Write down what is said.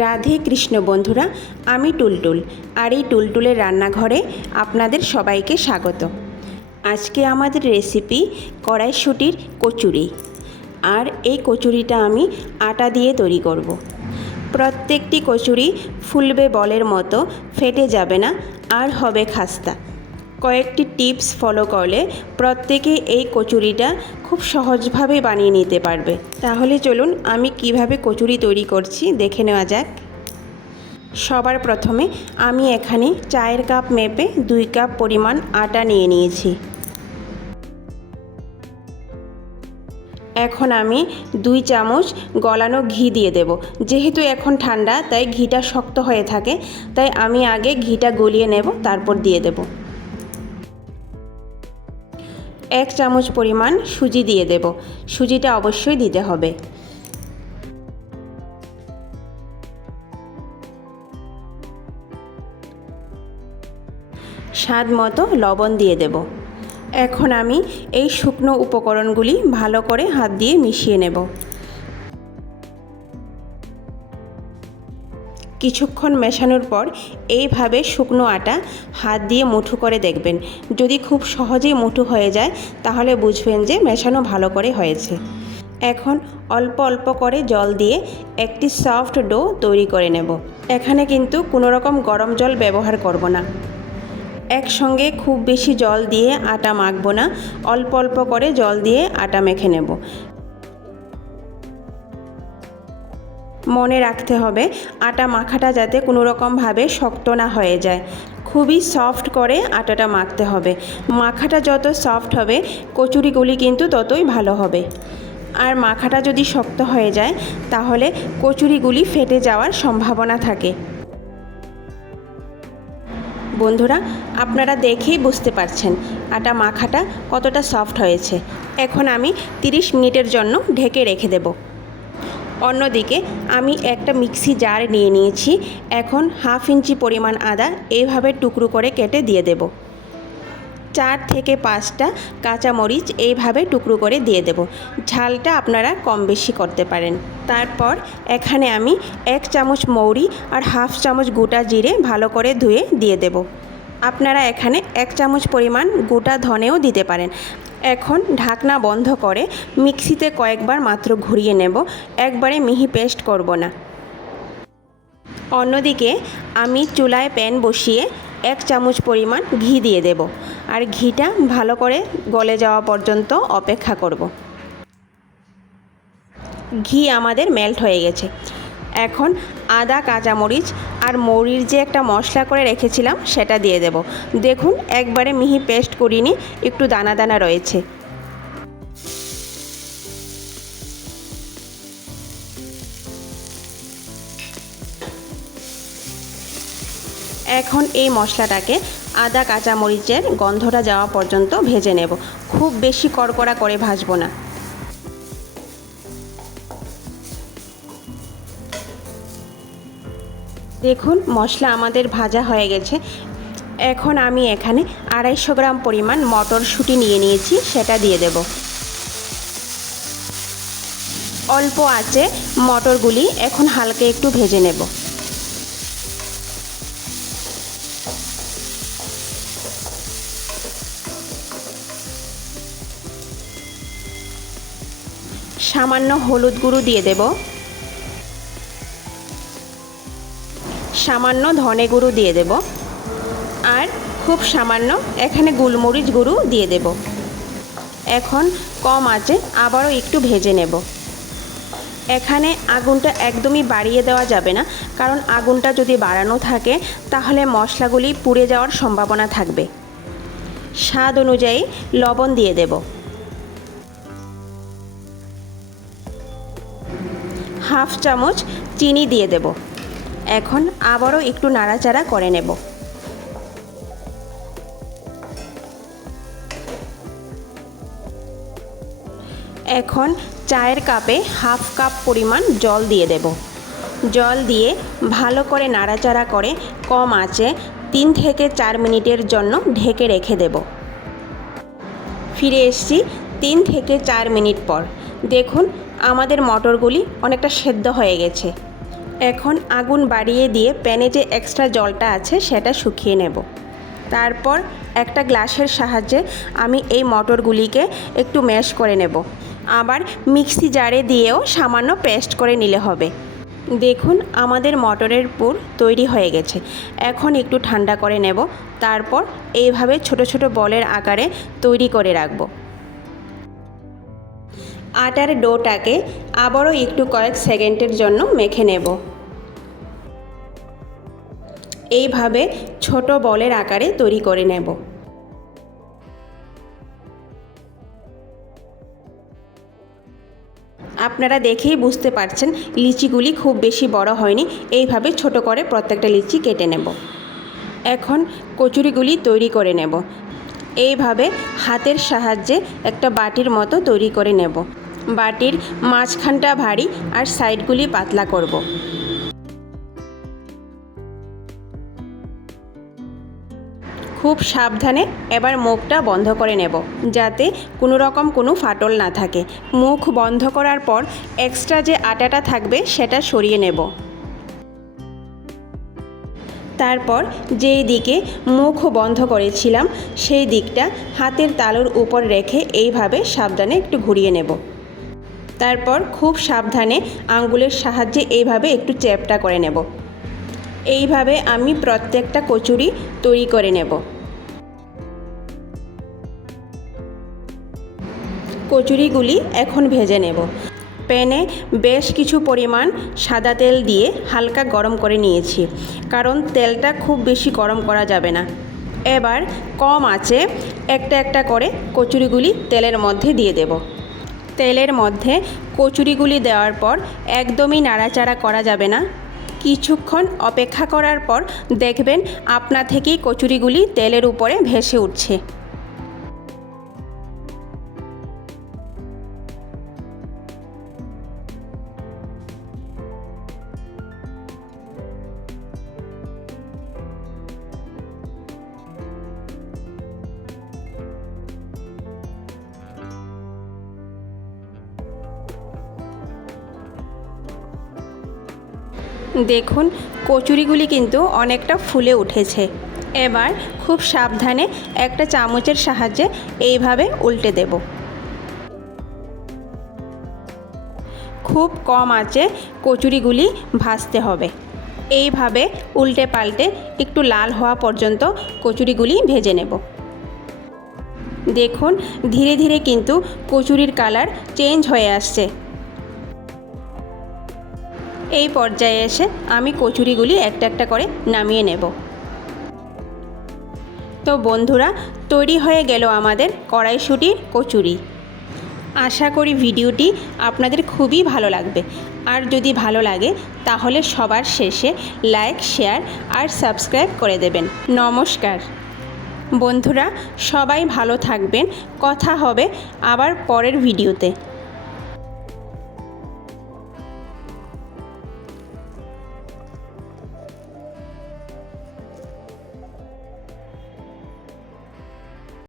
রাধে কৃষ্ণ বন্ধুরা, আমি টুলটুল আর এই টুলটুলের রান্নাঘরে আপনাদের সবাইকে স্বাগত। আজকে আমাদের রেসিপি কড়াইশুঁটির কচুরি। আর এই কচুরিটা আমি আটা দিয়ে তৈরি করব। প্রত্যেকটি কচুরি ফুলবে বলের মতো, ফেটে যাবে না আর হবে খাস্তা। কয়েকটি টিপস ফলো করলে প্রত্যেকে এই কচুরিটা খুব সহজভাবে বানিয়ে নিতে পারবে। তাহলে চলুন আমি কিভাবে কচুরি তৈরি করছি দেখে নেওয়া যাক। সবার প্রথমে আমি এখানে চায়ের কাপ মেপে 2 কাপ পরিমাণ আটা নিয়ে নিয়েছি। এখন আমি 2 চামচ গলানো ঘি দিয়ে দেব। যেহেতু এখন ঠান্ডা তাই ঘিটা শক্ত হয়ে থাকে, তাই আমি আগে ঘিটা গলিয়ে নেব, তারপর দিয়ে দেব। 1 চামচ পরিমাণ সুজি দিয়ে দেব। সুজিটা অবশ্যই দিতে হবে। স্বাদ মতো লবণ দিয়ে দেব। এখন আমি এই শুকনো উপকরণগুলি ভালো করে হাত দিয়ে মিশিয়ে নেব। কিছুক্ষণ মেশানোর পর এইভাবে শুকনো আটা হাত দিয়ে মুঠো করে দেখবেন। যদি খুব সহজেই মুঠো হয়ে যায় তাহলে বুঝবেন যে মেশানো ভালো করে হয়েছে। এখন অল্প অল্প করে জল দিয়ে একটি সফট ডো তৈরি করে নেব। এখানে কিন্তু কোনো রকম গরম জল ব্যবহার করব না। একসঙ্গে খুব বেশি জল দিয়ে আটা মাখবো না, অল্প অল্প করে জল দিয়ে আটা মেখে নেব। মনে রাখতে হবে আটা মাখাটা যাতে কোনো রকমভাবে শক্ত না হয়ে যায়। খুবই সফট করে আটাটা মাখতে হবে। মাখাটা যত সফট হবে কচুরিগুলি কিন্তু ততই ভালো হবে। আর মাখাটা যদি শক্ত হয়ে যায় তাহলে কচুরিগুলি ফেটে যাওয়ার সম্ভাবনা থাকে। বন্ধুরা, আপনারা দেখেই বুঝতে পারছেন আটা মাখাটা কতটা সফট হয়েছে। এখন আমি 30 মিনিটের জন্য ঢেকে রেখে দেব। অন্যদিকে আমি একটা মিক্সি জার নিয়ে নিয়েছি। এখন 1/2 ইঞ্চি পরিমাণ আদা এইভাবে টুকরো করে কেটে দিয়ে দেব। 4 থেকে 5টা কাঁচামরিচ এইভাবে টুকরো করে দিয়ে দেব। ঝালটা আপনারা কম বেশি করতে পারেন। তারপর এখানে আমি 1 চামচ মৌরি আর 1/2 চামচ গোটা জিরে ভালো করে ধুয়ে দিয়ে দেব। আপনারা এখানে 1 চামচ পরিমাণ গোটা ধনেও দিতে পারেন। এখন ঢাকনা বন্ধ করে মিক্সিতে কয়েকবার মাত্র ঘুরিয়ে নেব, একবারে মিহি পেস্ট করব না। অন্যদিকে আমি চুলায় প্যান বসিয়ে 1 চামচ পরিমাণ ঘি দিয়ে দেব আর ঘিটা ভালো করে গলে যাওয়া পর্যন্ত অপেক্ষা করব। ঘি আমাদের মেল্ট হয়ে গেছে। এখন আদা, কাঁচামরিচ আর মৌরির যে একটা মশলা করে রেখেছিলাম সেটা দিয়ে দেব। দেখুন একবারে মিহি পেস্ট করিনি, একটু দানা দানা রয়েছে। এখন এই মশলাটাকে আদা কাঁচামরিচের গন্ধটা যাওয়া পর্যন্ত ভেজে নেব। খুব বেশি কড়কড়া করে ভাজবো না। দেখুন মশলা আমাদের ভাজা হয়ে গেছে। এখন আমি এখানে 250 গ্রাম পরিমাণ মটরশুঁটি নিয়ে নিয়েছি, সেটা দিয়ে দেব। অল্প আঁচে মটরগুলি এখন হালকা একটু ভেজে নেব। সামান্য হলুদ গুঁড়ো দিয়ে দেব। সামান্য ধনে গুঁড়ো দিয়ে দেব আর খুব সামান্য এখানে গোলমরিচ গুঁড়ো দিয়ে দেব। এখন কম আঁচে আবারও একটু ভেজে নেব। এখানে আগুনটা একদমই বাড়িয়ে দেওয়া যাবে না, কারণ আগুনটা যদি বাড়ানো থাকে তাহলে মশলাগুলি পুড়ে যাওয়ার সম্ভাবনা থাকবে। স্বাদ অনুযায়ী লবণ দিয়ে দেব। 1/2 চামচ চিনি দিয়ে দেব। এখন আবারও একটু নাড়াচাড়া করে নেব। এখন চায়ের কাপে 1/2 কাপ পরিমাণ জল দিয়ে দেব। জল দিয়ে ভালো করে নাড়াচাড়া করে কম আঁচে 3 থেকে 4 মিনিটের জন্য ঢেকে রেখে দেব। ফিরে এসেছি 3 থেকে 4 মিনিট পর। দেখুন আমাদের মটরগুলি অনেকটা সেদ্ধ হয়ে গেছে। এখন আগুন বাড়িয়ে দিয়ে প্যানে যে এক্সট্রা জলটা আছে সেটা শুকিয়ে নেব। তারপর একটা গ্লাসের সাহায্যে আমি এই মটরগুলিকে একটু ম্যাশ করে নেব। আবার মিক্সি জারে দিয়েও সামান্য পেস্ট করে নিলে হবে। দেখুন আমাদের মটরের পুর তৈরি হয়ে গেছে। এখন একটু ঠান্ডা করে নেব। তারপর এইভাবে ছোট ছোট বলের আকারে তৈরি করে রাখব। আটার ডোটাকে আবারও একটু কয়েক সেকেন্ডের জন্য মেখে নেব। এইভাবে ছোট বলের আকারে তৈরি করে নেব। আপনারা দেখেই বুঝতে পারছেন লিচিগুলি খুব বেশি বড় হয়নি। এইভাবে ছোট করে প্রত্যেকটা লিচি কেটে নেব। এখন কচুরিগুলি তৈরি করে নেব। এইভাবে হাতের সাহায্যে একটা বাটির মতো তৈরি করে নেব। বাটির মাঝখানটা ভারী আর সাইডগুলি পাতলা করব। খুব সাবধানে এবার মুখটা বন্ধ করে নেব, যাতে কোনো রকম কোনো ফাটল না থাকে। মুখ বন্ধ করার পর এক্সট্রা যে আটাটা থাকবে সেটা সরিয়ে নেব। তারপর যেই দিকে মুখ বন্ধ করেছিলাম সেই দিকটা হাতের তালুর উপর রেখে এইভাবে সাবধানে একটু ঘুরিয়ে নেব। তারপর খুব সাবধানে আঙ্গুলের সাহায্যে এইভাবে একটু চ্যাপটা করে নেব। এইভাবে আমি প্রত্যেকটা কচুরি তৈরি করে নেব। কচুরিগুলি এখন ভেজে নেব। প্যানে বেশ কিছু পরিমাণ সাদা তেল দিয়ে হালকা গরম করে নিয়েছি, কারণ তেলটা খুব বেশি গরম করা যাবে না। এবার কম আঁচে একটা একটা করে কচুরিগুলি তেলের মধ্যে দিয়ে দেব। তেলের মধ্যে কচুরিগুলি দেওয়ার পর একদমই নাড়াচাড়া করা যাবে না। কিছুক্ষণ অপেক্ষা করার পর দেখবেন আপনা থেকেই কচুরিগুলি তেলের উপরে ভেসে উঠছে। দেখুন কচুরিগুলি কিন্তু অনেকটা ফুলে উঠেছে। এবার খুব সাবধানে একটা চামচের সাহায্যে এইভাবে উল্টে দেব। খুব কম আঁচে কচুরিগুলি ভাজতে হবে। এইভাবে উল্টে পাল্টে একটু লাল হওয়া পর্যন্ত কচুরিগুলি ভেজে নেব। দেখুন ধীরে ধীরে কিন্তু কচুরির কালার চেঞ্জ হয়ে আসছে। এই পর্যায়ে এসে আমি কচুরিগুলি একটা একটা করে নামিয়ে নেব। তো বন্ধুরা, তৈরি হয়ে গেল আমাদের কড়াইশুঁটির কচুরি। আশা করি ভিডিওটি আপনাদের খুবই ভালো লাগবে। আর যদি ভালো লাগে তাহলে সবার শেষে লাইক, শেয়ার আর সাবস্ক্রাইব করে দেবেন। নমস্কার বন্ধুরা, সবাই ভালো থাকবেন। কথা হবে আবার পরের ভিডিওতে।